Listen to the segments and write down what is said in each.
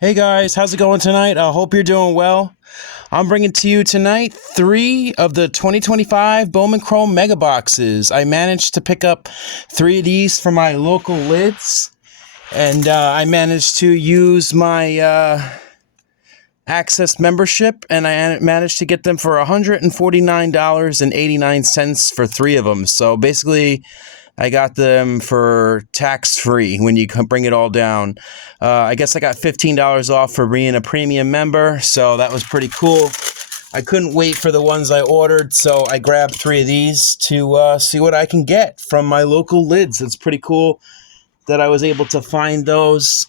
Hey guys, how's it going tonight? I hope you're doing well. I'm bringing to you tonight 3 of the 2025 Bowman Chrome Mega Boxes. I managed to pick up 3 of these from my local lids, and I managed to use my Access membership, and I managed to get them for $149.89 for 3 of them. So basically, I got them for tax-free when you bring it all down. I guess I got $15 off for being a premium member, so that was pretty cool. I couldn't wait for the ones I ordered, so I grabbed 3 of these to see what I can get from my local lids. It's pretty cool that I was able to find those.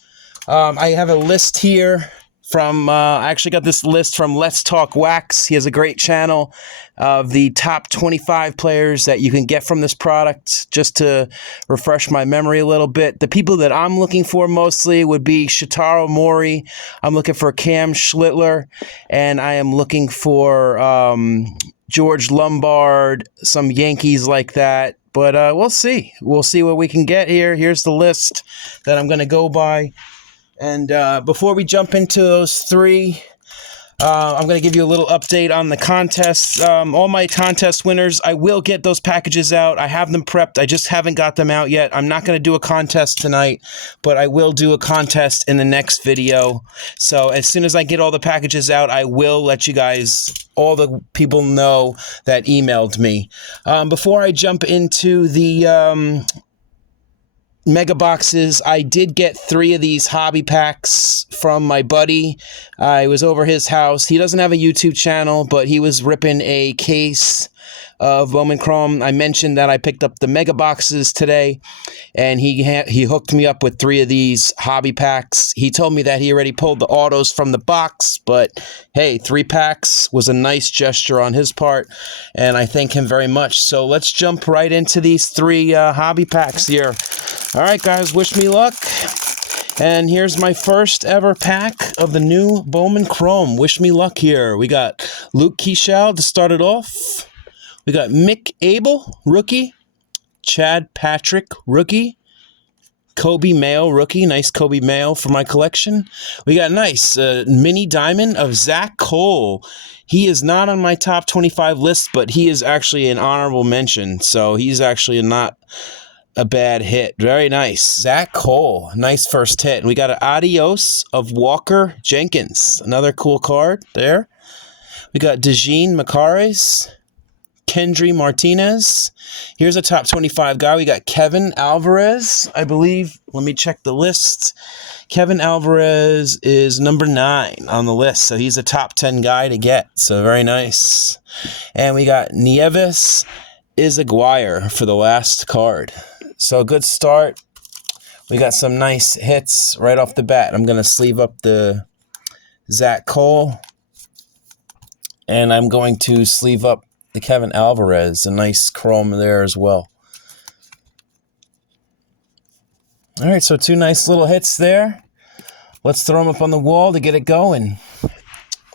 I have a list here from, I actually got this list from Let's Talk Wax. He has a great channel of the top 25 players that you can get from this product, just to refresh my memory a little bit. The people that I'm looking for mostly would be Shotaro Mori. I'm looking for Cam Schlittler, and I am looking for George Lombard, some Yankees like that. But we'll see. We'll see what we can get here. Here's the list that I'm going to go by. And before we jump into those 3, I'm going to give you a little update on the contests. All my contest winners, I will get those packages out. I have them prepped. I just haven't got them out yet. I'm not going to do a contest tonight, but I will do a contest in the next video. So as soon as I get all the packages out, I will let you guys, all the people know that emailed me. Before I jump into the mega boxes, I did get 3 of these hobby packs from my buddy. I was over his house. He doesn't have a YouTube channel, but he was ripping a case of Bowman Chrome. I mentioned that I picked up the mega boxes today, and he hooked me up with 3 of these hobby packs. He told me that he already pulled the autos from the box, but hey, 3 packs was a nice gesture on his part, and I thank him very much. So let's jump right into these 3 hobby packs here. All right, guys, wish me luck. And here's my first ever pack of the new Bowman Chrome. Wish me luck here. We got Luke Keyshaw to start it off. We got Mick Abel, rookie. Chad Patrick, rookie. Kobe Mayo, rookie. Nice Kobe Mayo for my collection. We got nice mini diamond of Zach Cole. He is not on my top 25 list, but he is actually an honorable mention. So he's actually not a bad hit. Very nice. Zach Cole. Nice first hit. And we got an Adios of Walker Jenkins. Another cool card there. We got Dejean Macares. Kendry Martinez. Here's a top 25 guy. We got Kevin Alvarez, I believe. Let me check the list. Kevin Alvarez is number 9 on the list, so he's a top 10 guy to get. So very nice. And we got Nieves Izaguirre for the last card. So good start. We got some nice hits right off the bat. I'm going to sleeve up the Zach Cole, and I'm going to sleeve up the Kevin Alvarez, a nice chrome there as well. All right, so 2 nice little hits there. Let's throw them up on the wall to get it going.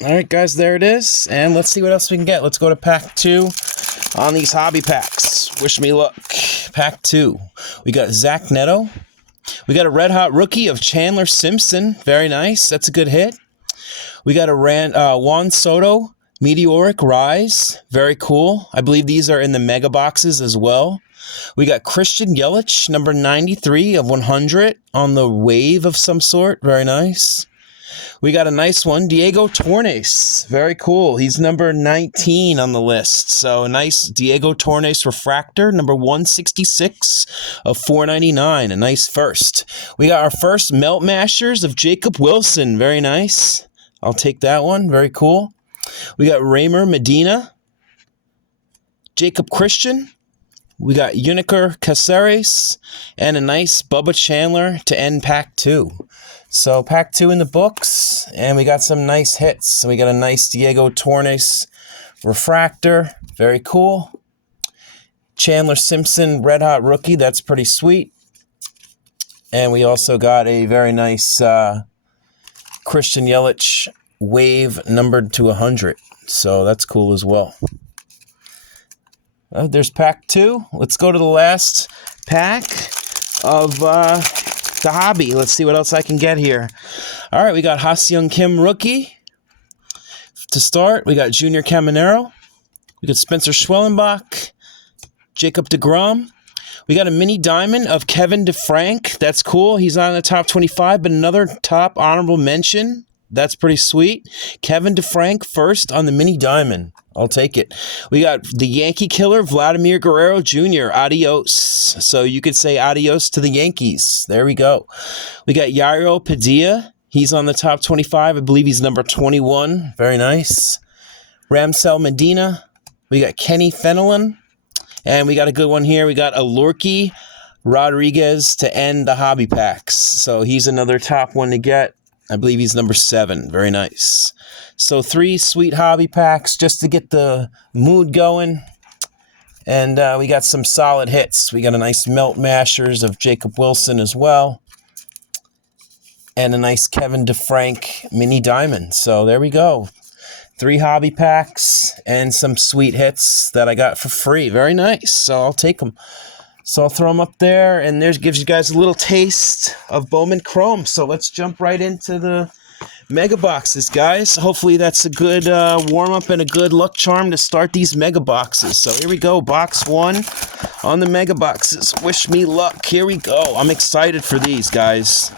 All right, guys, there it is. And let's see what else we can get. Let's go to pack 2 on these hobby packs. Wish me luck. Pack 2. We got Zach Neto. We got a red hot rookie of Chandler Simpson. Very nice. That's a good hit. We got a Juan Soto Meteoric Rise. Very cool. I believe these are in the mega boxes as well. We got Christian Yelich, number 93 of 100 on the wave of some sort. Very nice. We got a nice one, Diego Torres. Very cool. He's number 19 on the list. So a nice Diego Torres refractor, number 166 of 499. A nice first. We got our first Melt Mashers of Jacob Wilson. Very nice. I'll take that one. Very cool. We got Raymer Medina, Jacob Christian. We got Uniker Caceres, and a nice Bubba Chandler to end pack 2. So pack 2 in the books, and we got some nice hits. So we got a nice Diego Torres refractor. Very cool. Chandler Simpson red hot rookie. That's pretty sweet. And we also got a very nice Christian Yelich wave numbered to 100. So that's cool as well. There's pack 2. Let's go to the last pack of the hobby. Let's see what else I can get here. All right, we got Ha-Seong Kim rookie. To start, we got Junior Caminero. We got Spencer Schwellenbach. Jacob deGrom. We got a mini diamond of Kevin DeFrank. That's cool. He's not in the top 25, but another top honorable mention. That's pretty sweet. Kevin DeFrank first on the mini diamond. I'll take it. We got the Yankee killer, Vladimir Guerrero Jr. Adios. So you could say adios to the Yankees. There we go. We got Yairo Padilla. He's on the top 25. I believe he's number 21. Very nice. Ramsel Medina. We got Kenny Fenelon. And we got a good one here. We got Alorki Rodriguez to end the hobby packs. So he's another top one to get. I believe he's number 7. Very nice. So 3 sweet hobby packs just to get the mood going. And we got some solid hits. We got a nice Melt Mashers of Jacob Wilson as well. And a nice Kevin DeFrank mini diamond. So there we go. 3 hobby packs and some sweet hits that I got for free. Very nice. So I'll take them. So I'll throw them up there, and there's gives you guys a little taste of Bowman Chrome. So let's jump right into the mega boxes, guys. Hopefully that's a good warm-up and a good luck charm to start these mega boxes. So here we go, box 1 on the mega boxes. Wish me luck. Here we go. I'm excited for these, guys.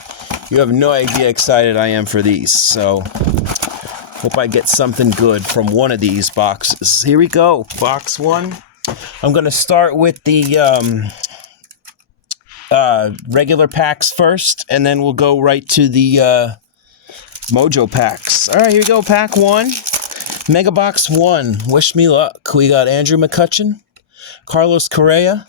You have no idea how excited I am for these. So hope I get something good from one of these boxes. Here we go, box 1. I'm going to start with the regular packs first, and then we'll go right to the Mojo packs. All right, here we go, pack 1. Mega Box 1, wish me luck. We got Andrew McCutchen, Carlos Correa,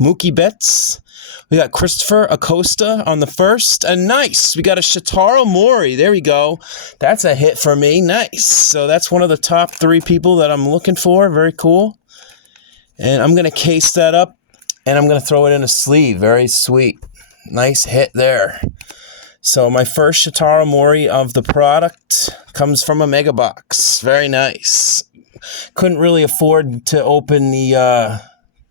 Mookie Betts. We got Christopher Acosta on the first. And nice, we got a Shitaro Mori. There we go. That's a hit for me. Nice. So that's one of the top 3 people that I'm looking for. Very cool. And I'm going to case that up, and I'm going to throw it in a sleeve. Very sweet. Nice hit there. So my first Shitaro Mori of the product comes from a mega box. Very nice. Couldn't really afford to open the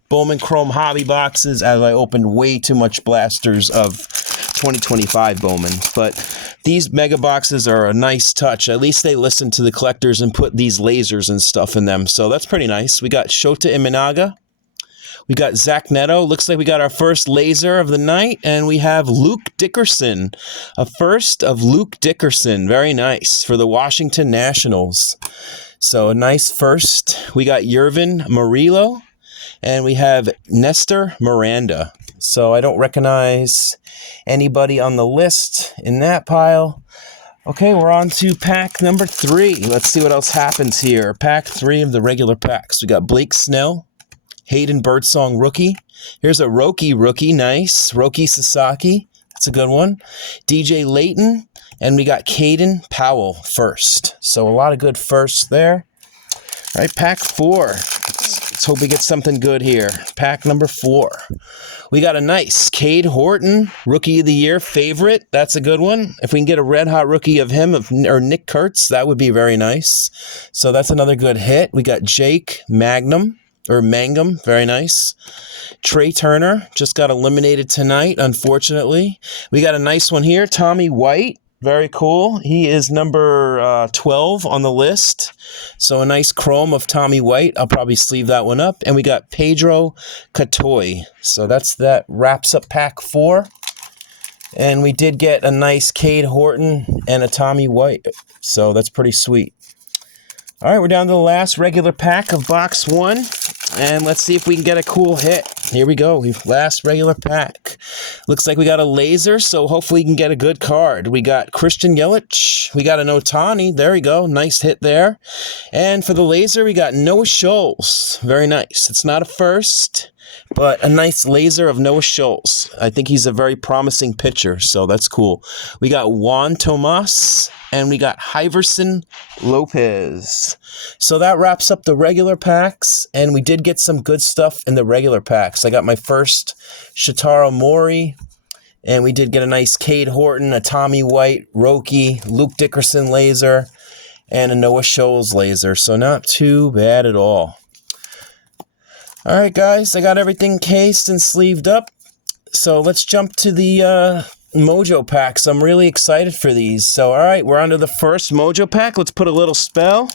Bowman Chrome hobby boxes, as I opened way too much blasters of 2025 Bowman. But these mega boxes are a nice touch. At least they listen to the collectors and put these lasers and stuff in them. So that's pretty nice. We got Shota Imanaga. We got Zach Neto. Looks like we got our first laser of the night. And we have Luke Dickerson. A first of Luke Dickerson. Very nice for the Washington Nationals. So a nice first. We got Yervin Murillo. And we have Nestor Miranda. So I don't recognize anybody on the list in that pile. Okay, we're on to pack number 3. Let's see what else happens here. Pack 3 of the regular packs. We got Blake Snell, Hayden Birdsong rookie. Here's a Roki rookie. Nice. Roki Sasaki. That's a good one. DJ Layton. And we got Caden Powell first. So a lot of good firsts there. All right, pack 4. Let's hope we get something good here. Pack number 4. We got a nice Cade Horton, Rookie of the Year favorite. That's a good one. If we can get a red-hot rookie of him or Nick Kurtz, that would be very nice. So that's another good hit. We got Jake Mangum. Very nice. Trey Turner just got eliminated tonight, unfortunately. We got a nice one here. Tommy White. Very cool. He is number 12 on the list. So a nice chrome of Tommy White. I'll probably sleeve that one up. And we got Pedro Catoy. So that wraps up pack 4. And we did get a nice Cade Horton and a Tommy White. So that's pretty sweet. All right, we're down to the last regular pack of box 1. And let's see if we can get a cool hit. Here we go. Last regular pack. Looks like we got a laser, so hopefully we can get a good card. We got Christian Yelich. We got an Ohtani. There we go. Nice hit there. And for the laser, we got Noah Scholes. Very nice. It's not a first, but a nice laser of Noah Scholes. I think he's a very promising pitcher, so that's cool. We got Juan Tomas, and we got Hiverson Lopez. So that wraps up the regular packs, and we did get some good stuff in the regular packs. I got my first Shitaro Mori, and we did get a nice Cade Horton, a Tommy White, Roki, Luke Dickerson laser, and a Noah Scholes laser. So not too bad at all. All right, guys, I got everything cased and sleeved up. So let's jump to the Mojo packs. I'm really excited for these. So, all right, we're on to the first Mojo pack. Let's put a little spell.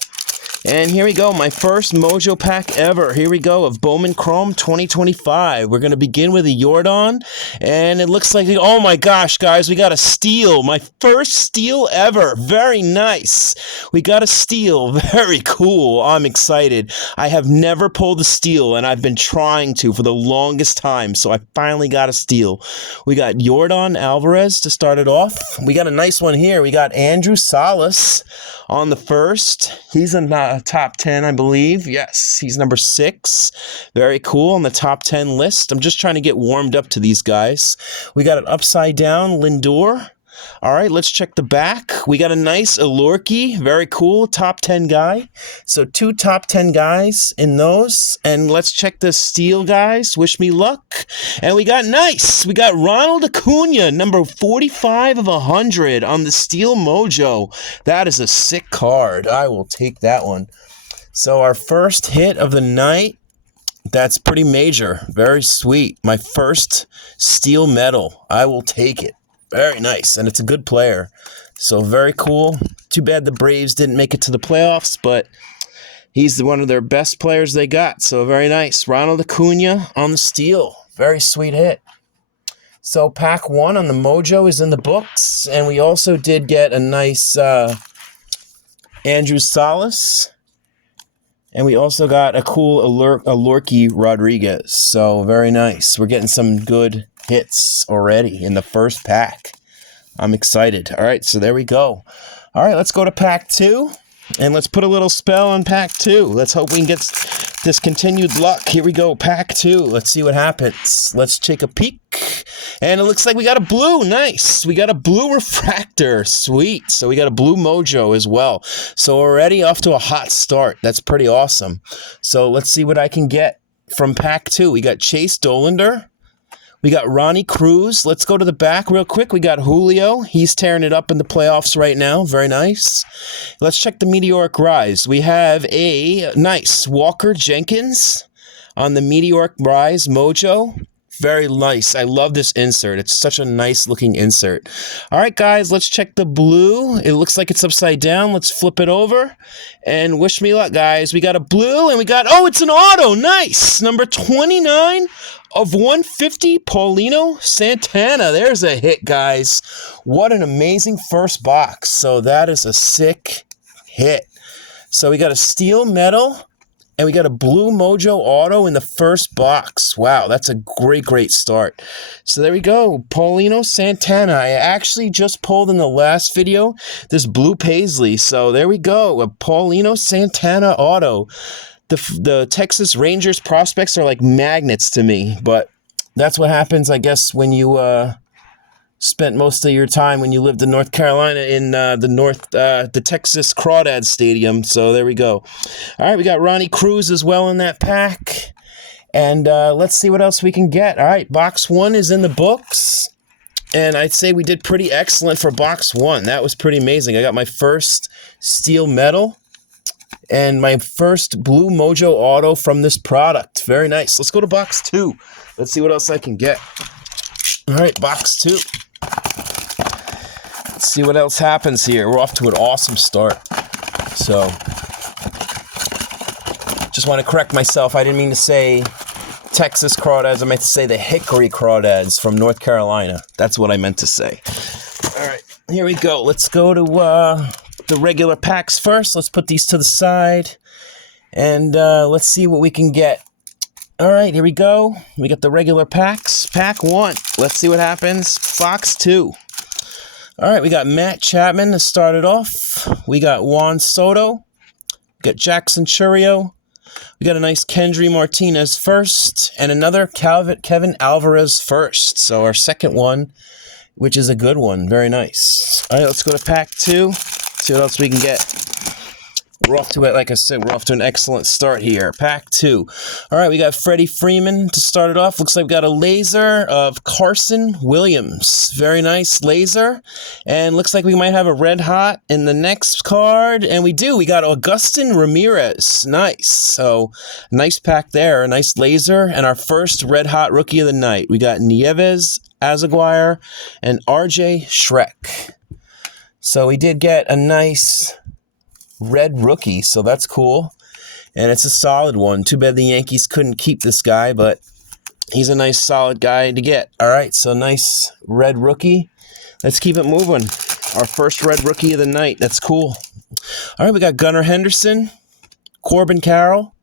And here we go, my first Mojo pack ever. Here we go, of Bowman Chrome 2025. We're going to begin with a Yordan, and it looks like, oh my gosh, guys, we got a steal. My first steal ever. Very nice. We got a steal. Very cool. I'm excited. I have never pulled a steal, and I've been trying to for the longest time, so I finally got a steal. We got Yordan Alvarez to start it off. We got a nice one here. We got Andrew Salas on the first. He's in the top 10, I believe. Yes, he's number 6. Very cool on the top 10 list. I'm just trying to get warmed up to these guys. We got an upside down Lindor. All right, let's check the back. We got a nice Alorki. Very cool. Top 10 guy. So 2 top 10 guys in those. And let's check the steel guys. Wish me luck. And we got nice. We got Ronald Acuna, number 45 of 100 on the Steel Mojo. That is a sick card. I will take that one. So our first hit of the night. That's pretty major. Very sweet. My first steel medal. I will take it. Very nice, and it's a good player. So very cool. Too bad the Braves didn't make it to the playoffs, but he's one of their best players they got. So very nice. Ronald Acuna on the steel. Very sweet hit. So pack 1 on the Mojo is in the books, and we also did get a nice Andrew Salas. And we also got a cool Alorki Rodriguez. So very nice. We're getting some good hits already in the first pack. I'm excited. All right, so there we go. All right, let's go to pack 2. And let's put a little spell on pack 2. Let's hope we can get this continued luck. Here we go, pack 2. Let's see what happens. Let's take a peek. And it looks like we got a blue. Nice. We got a blue refractor. Sweet. So we got a blue Mojo as well. So already off to a hot start. That's pretty awesome. So let's see what I can get from pack 2. We got Chase Dollander. We got Ronnie Cruz. Let's go to the back real quick. We got Julio. He's tearing it up in the playoffs right now. Very nice. Let's check the Meteoric Rise. We have a nice Walker Jenkins on the Meteoric Rise Mojo. Very nice. I love this insert. It's such a nice looking insert. All right, guys, let's check the blue. It looks like it's upside down. Let's flip it over and wish me luck, guys. We got a blue and we got, oh, it's an auto. Nice. Number 29 of 150, Paulino Santana. There's a hit, guys. What an amazing first box. So that is a sick hit. So we got a steel medal. And we got a blue Mojo auto in the first box. Wow, that's a great, great start. So there we go. Paulino Santana. I actually just pulled in the last video this blue Paisley. So there we go. A Paulino Santana auto. The Texas Rangers prospects are like magnets to me. But that's what happens, I guess, when you spent most of your time when you lived in North Carolina in the Texas Crawdad Stadium. So there we go. All right, we got Ronnie Cruz as well in that pack. And let's see what else we can get. All right, box 1 is in the books. And I'd say we did pretty excellent for box 1. That was pretty amazing. I got my first steel medal and my first blue Mojo auto from this product. Very nice. Let's go to box 2. Let's see what else I can get. All right, box 2. Let's see what else happens here. We're off to an awesome start. So, just want to correct myself. I didn't mean to say Texas Crawdads. I meant to say the Hickory Crawdads from North Carolina. That's what I meant to say. All right, here we go. Let's go to the regular packs first. Let's put these to the side. And let's see what we can get. All right, here we go. We got the regular packs. Pack 1. Let's see what happens. Box 2. All right, we got Matt Chapman to start it off. We got Juan Soto. We got Jackson Chourio. We got a nice Kendry Martinez first. And another Kevin Alvarez first. So our second one, which is a good one. Very nice. All right, let's go to pack 2. See what else we can get. We're off to it, like I said, we're off to an excellent start here. Pack 2. All right, we got Freddie Freeman to start it off. Looks like we got a laser of Carson Williams. Very nice laser. And looks like we might have a red hot in the next card. And we do. We got Augustin Ramirez. Nice. So, nice pack there. A nice laser. And our first red hot rookie of the night. We got Nieves Azaguirre and RJ Shrek. So, we did get a nice red rookie, so that's cool, and it's a solid one. Too bad the Yankees couldn't keep this guy, but he's a nice solid guy to get. All right, so nice red rookie. Let's keep it moving. Our first red rookie of the night. That's cool. All right, we got Gunnar Henderson, Corbin Carroll,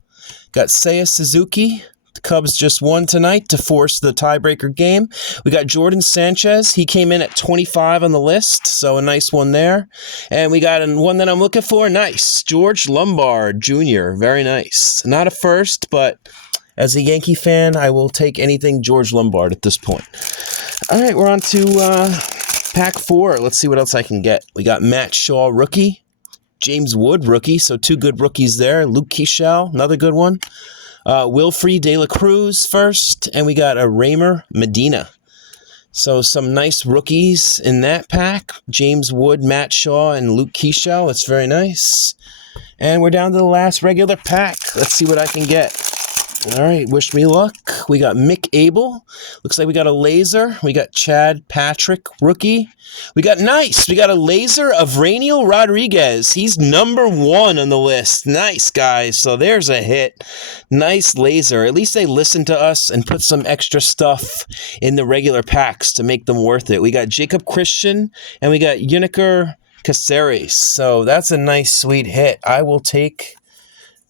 got Seiya Suzuki. The Cubs just won tonight to force the tiebreaker game. We got Jordan Sanchez. He came in at 25 on the list, so a nice one there. And we got one that I'm looking for. Nice. George Lombard Jr. Very nice. Not a first, but as a Yankee fan, I will take anything George Lombard at this point. All right, we're on to pack 4. Let's see what else I can get. We got Matt Shaw, rookie. James Wood, rookie. So 2 good rookies there. Luke Keeschel, another good one. Wilfrey De La Cruz first, and we got a Raymer Medina. So some nice rookies in that pack. James Wood, Matt Shaw, and Luke Keeschel. That's very nice. And we're down to the last regular pack. Let's see what I can get. All right, wish me luck. We got Mick Abel. Looks like we got a laser. We got Chad Patrick, rookie. We got a laser of Rainiel Rodriguez. He's number 1 on the list. Nice, guys. So there's a hit. Nice laser. At least they listened to us and put some extra stuff in the regular packs to make them worth it. We got Jacob Christian, and we got Uniker Caceres. So that's a nice, sweet hit. I will take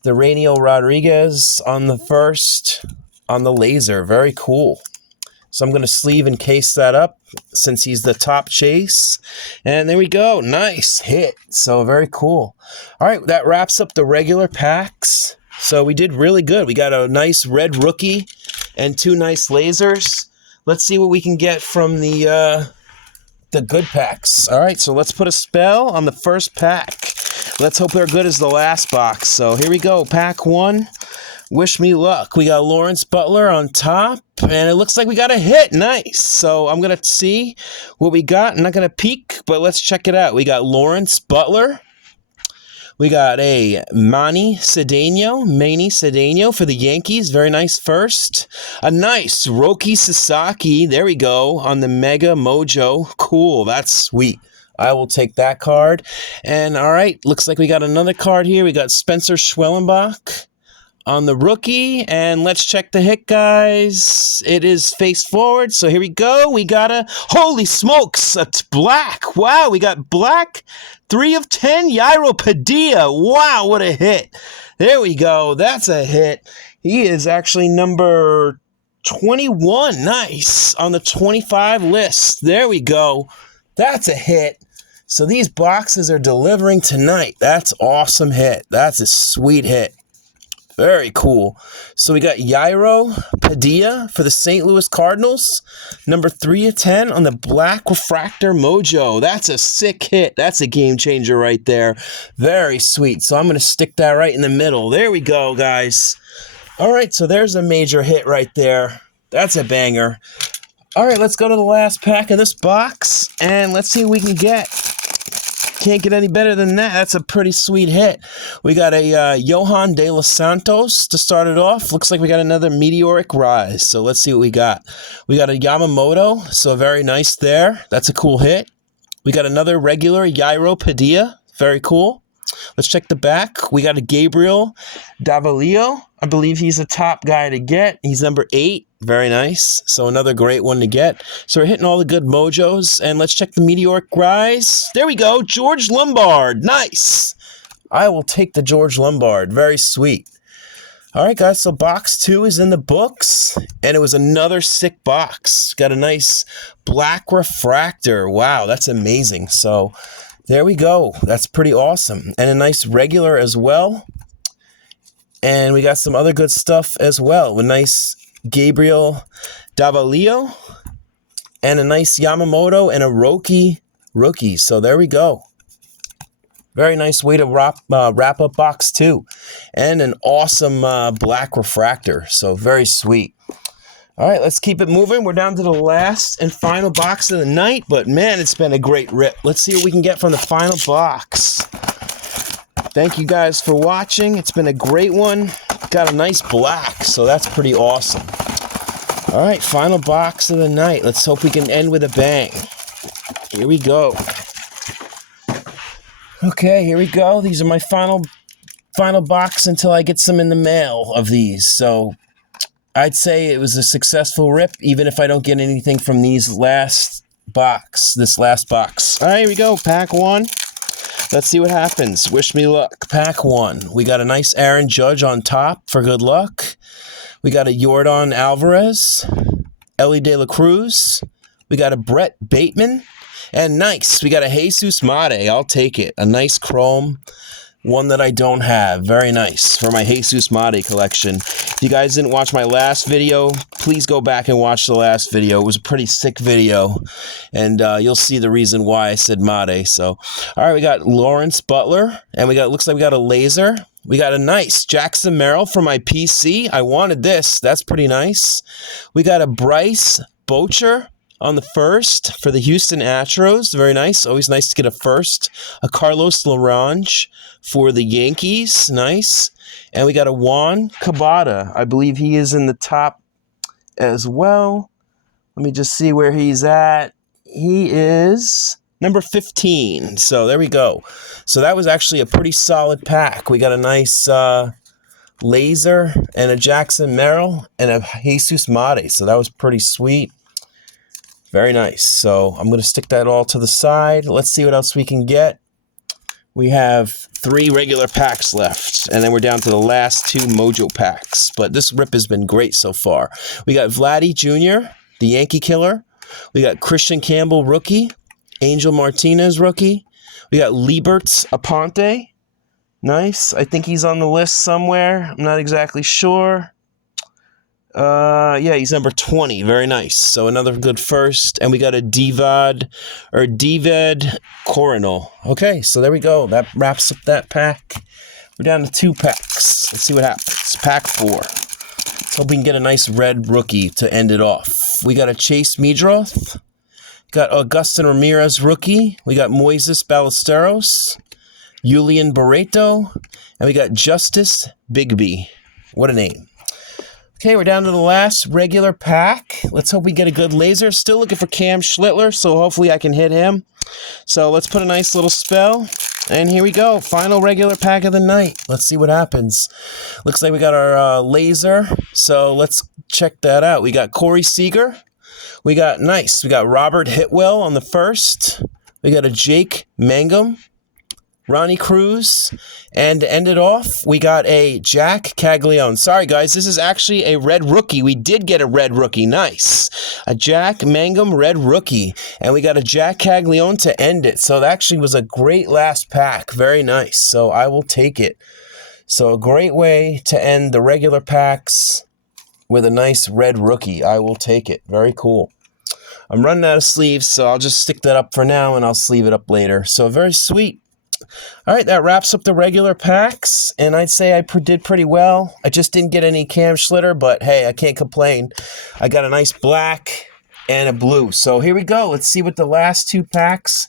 the Rainiel Rodriguez on the first, on the laser. Very cool. So I'm going to sleeve and case that up since he's the top chase. And there we go. Nice hit. So very cool. All right, that wraps up the regular packs. So we did really good. We got a nice red rookie and 2 nice lasers. Let's see what we can get from the good packs. All right, so let's put a spell on the first pack. Let's hope they're good as the last box. So here we go. Pack 1. Wish me luck. We got Lawrence Butler on top, and it looks like we got a hit. Nice. So I'm going to see what we got. I'm not going to peek, but let's check it out. We got Lawrence Butler. We got a Manny Cedeno for the Yankees. Very nice first. A nice Roki Sasaki. There we go. On the Mega Mojo. Cool. That's sweet. I will take that card. And all right, looks like we got another card here. We got Spencer Schwellenbach on the rookie. And let's check the hit, guys. It is face forward. So here we go. We got holy smokes, it's black. Wow, we got black. 3 of 10, Yairo Padilla. Wow, what a hit. There we go. That's a hit. He is actually number 21. Nice. On the 25 list. There we go. That's a hit. So these boxes are delivering tonight. That's awesome hit. That's a sweet hit. Very cool. So we got Yairo Padilla for the St. Louis Cardinals. Number 3 of 10 on the Black Refractor Mojo. That's a sick hit. That's a game changer right there. Very sweet. So I'm going to stick that right in the middle. There we go, guys. All right, so there's a major hit right there. That's a banger. All right, let's go to the last pack of this box, and let's see what we can get. Can't get any better than that. That's a pretty sweet hit. We got a Johan De Los Santos to start it off. Looks like we got another meteoric rise. So let's see what we got. We got a Yamamoto, so very nice there. That's a cool hit. We got another regular Yairo Padilla. Very cool. Let's check the back. We got a Gabriel Davalillo. I believe he's a top guy to get. He's number 8. Very nice. So another great one to get. So we're hitting all the good mojos. And let's check the meteoric rise. There we go. George Lombard. Nice. I will take the George Lombard. Very sweet. All right, guys. So box 2 is in the books. And it was another sick box. Got a nice black refractor. Wow, that's amazing. So there we go. That's pretty awesome. And a nice regular as well. And we got some other good stuff as well. A nice Gabriel Davalillo and a nice Yamamoto and a Roki rookie. So there we go. Very nice way to wrap up box 2. And an awesome black refractor. So very sweet. All right, let's keep it moving. We're down to the last and final box of the night. But man, it's been a great rip. Let's see what we can get from the final box. Thank you guys for watching. It's been a great one. Got a nice black, so that's pretty awesome. All right, final box of the night. Let's hope we can end with a bang. Here we go. Okay, here we go. These are my final box until I get some in the mail of these. So I'd say it was a successful rip, even if I don't get anything from this last box. All right, here we go. Pack 1. Let's see what happens. Wish me luck. Pack 1. We got a nice Aaron Judge on top for good luck. We got a Yordan Alvarez, Ellie De La Cruz. We got a Brett Bateman. And nice, we got a Jesus Mate. I'll take it. A nice chrome. One that I don't have. Very nice for my Jesus Mate collection. If you guys didn't watch my last video, please go back and watch the last video. It was a pretty sick video. And you'll see the reason why I said Mate. So, all right, we got Lawrence Butler. And looks like we got a laser. We got a nice Jackson Merrill for my PC. I wanted this. That's pretty nice. We got a Bryce Boucher on the first for the Houston Astros. Very nice. Always nice to get a first. A Carlos Larange for the Yankees. Nice. And we got a Juan Cabada. I believe he is in the top as well. Let me just see where he's at. He is number 15. So there we go. So that was actually a pretty solid pack. We got a nice laser and a Jackson Merrill and a Jesus Mate. So that was pretty sweet. Very nice. So I'm going to stick that all to the side. Let's see what else we can get. We have 3 regular packs left, and then we're down to the last 2 Mojo packs. But this rip has been great so far. We got Vladdy Jr., the Yankee Killer. We got Christian Campbell, rookie. Angel Martinez, rookie. We got Liberts Aponte. Nice. I think he's on the list somewhere. I'm not exactly sure. Yeah, he's number 20. Very nice. So another good first. And we got a Divad Coronel. Okay, so there we go. That wraps up that pack. We're down to 2 packs. Let's see what happens. Pack 4. Let's hope we can get a nice red rookie to end it off. We got a Chase Meadroth. Got Augustin Ramirez, rookie. We got Moises Ballesteros. Julian Barreto. And we got Justice Bigby. What a name. Okay, we're down to the last regular pack. Let's hope we get a good laser. Still looking for Cam Schlittler, so hopefully I can hit him. So let's put a nice little spell. And here we go. Final regular pack of the night. Let's see what happens. Looks like we got our laser. So let's check that out. We got Corey Seager. We got Robert Hitwell on the first. We got a Jake Mangum. Ronnie Cruz, and to end it off, we got a Jack Caglione. Sorry, guys, this is actually a red rookie. We did get a red rookie. Nice. A Jack Mangum red rookie, and we got a Jack Caglione to end it. So that actually was a great last pack. Very nice. So I will take it. So a great way to end the regular packs with a nice red rookie. I will take it. Very cool. I'm running out of sleeves, so I'll just stick that up for now, and I'll sleeve it up later. So very sweet. All right, that wraps up the regular packs, and I'd say I did pretty well. I just didn't get any Cam Schlitter, but hey, I can't complain. I got a nice black and a blue. So here we go. Let's see what the last 2 packs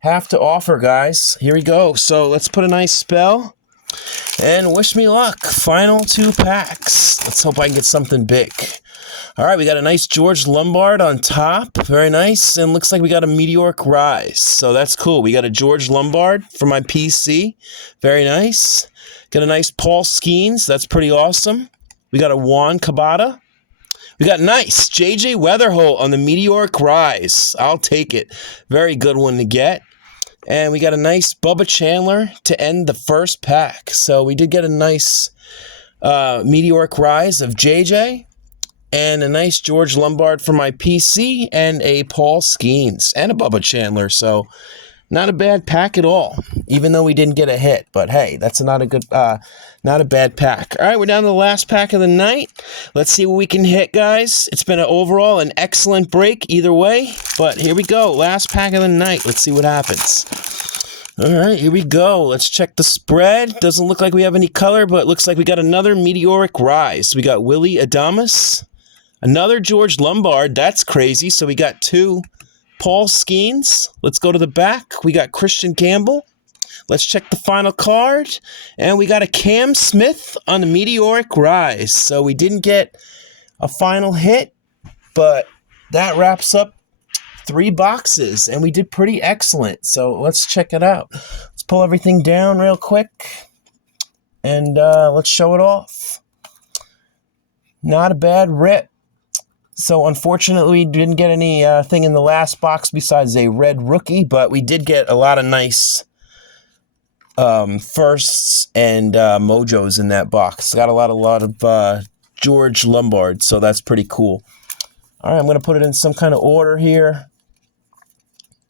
have to offer, guys. Here we go. So let's put a nice spell, and wish me luck. Final 2 packs. Let's hope I can get something big. All right, we got a nice George Lombard on top. Very nice. And looks like we got a Meteoric Rise. So that's cool. We got a George Lombard for my PC. Very nice. Got a nice Paul Skeens. That's pretty awesome. We got a Juan Cabada. We got nice J.J. Weatherholt on the Meteoric Rise. I'll take it. Very good one to get. And we got a nice Bubba Chandler to end the first pack. So we did get a nice Meteoric Rise of J.J., and a nice George Lombard for my PC, and a Paul Skeens, and a Bubba Chandler. So not a bad pack at all, even though we didn't get a hit. But hey, that's not a bad pack. All right, we're down to the last pack of the night. Let's see what we can hit, guys. It's been overall an excellent break either way. But here we go, last pack of the night. Let's see what happens. All right, here we go. Let's check the spread. Doesn't look like we have any color, but it looks like we got another meteoric rise. We got Willie Adames, another George Lombard. That's crazy. So we got 2 Paul Skeens. Let's go to the back. We got Christian Campbell. Let's check the final card. And we got a Cam Smith on the meteoric rise. So we didn't get a final hit, but that wraps up 3 boxes, and we did pretty excellent. So let's check it out. Let's pull everything down real quick, and let's show it off. Not a bad rip. So unfortunately, we didn't get anything in the last box besides a red rookie, but we did get a lot of nice firsts and mojos in that box. Got a lot of George Lombard, so that's pretty cool. All right, I'm going to put it in some kind of order here,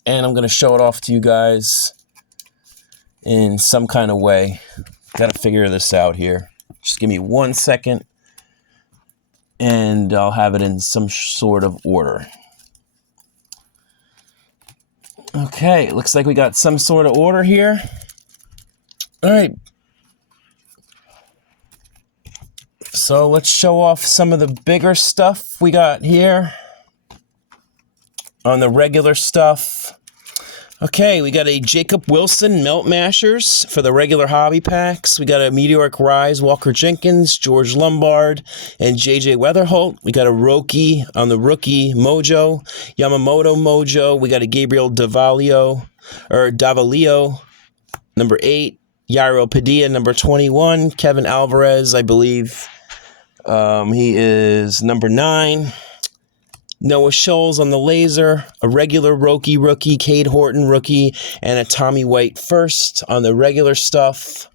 and I'm going to show it off to you guys in some kind of way. Got to figure this out here. Just give me 1 second, and I'll have it in some sort of order. Okay, looks like we got some sort of order here. All right. So let's show off some of the bigger stuff we got here on the regular stuff. Okay, we got a Jacob Wilson Melt Mashers for the regular hobby packs. We got a Meteoric Rise Walker Jenkins, George Lombard, and JJ Weatherholt. We got a Roki on the rookie Mojo, Yamamoto Mojo. We got a Gabriel Davalio, number 8, Yairo Padilla, number 21, Kevin Alvarez, I believe. He is number 9. Noah Scholes on the laser, a regular Roki rookie, Cade Horton rookie, and a Tommy White first on the regular stuff.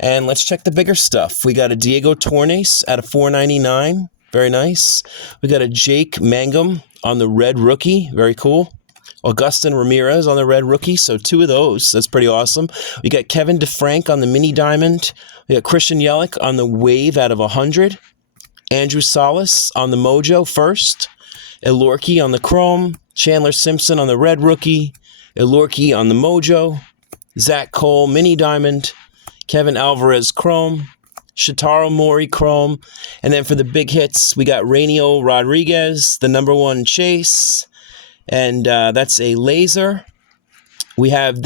And let's check the bigger stuff. We got a Diego Tornes at a $4.99. Very nice. We got a Jake Mangum on the red rookie. Very cool. Augustin Ramirez on the red rookie. So 2 of those. That's pretty awesome. We got Kevin DeFrank on the mini diamond. We got Christian Yelich on the wave out of 100. Andrew Salas on the mojo first. Elorki on the chrome, Chandler Simpson on the red rookie, Elorki on the mojo, Zach Cole mini diamond, Kevin Alvarez chrome, Shitaro Mori chrome, and then for the big hits, we got Rainiel Rodriguez, the number 1 chase, and that's a laser. We have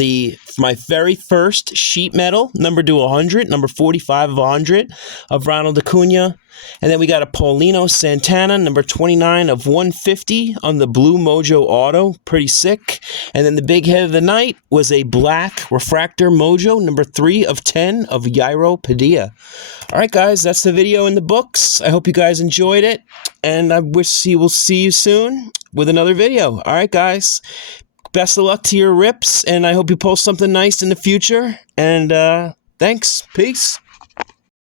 my very first sheet metal, number to 100, number 45 of 100 of Ronald Acuna. And then we got a Paulino Santana, number 29 of 150 on the Blue Mojo Auto. Pretty sick. And then the big hit of the night was a black Refractor Mojo, number 3 of 10 of Yairo Padilla. All right, guys, that's the video in the books. I hope you guys enjoyed it. And I wish we'll see you soon with another video. All right, guys. Best of luck to your rips, and I hope you post something nice in the future. And thanks. Peace.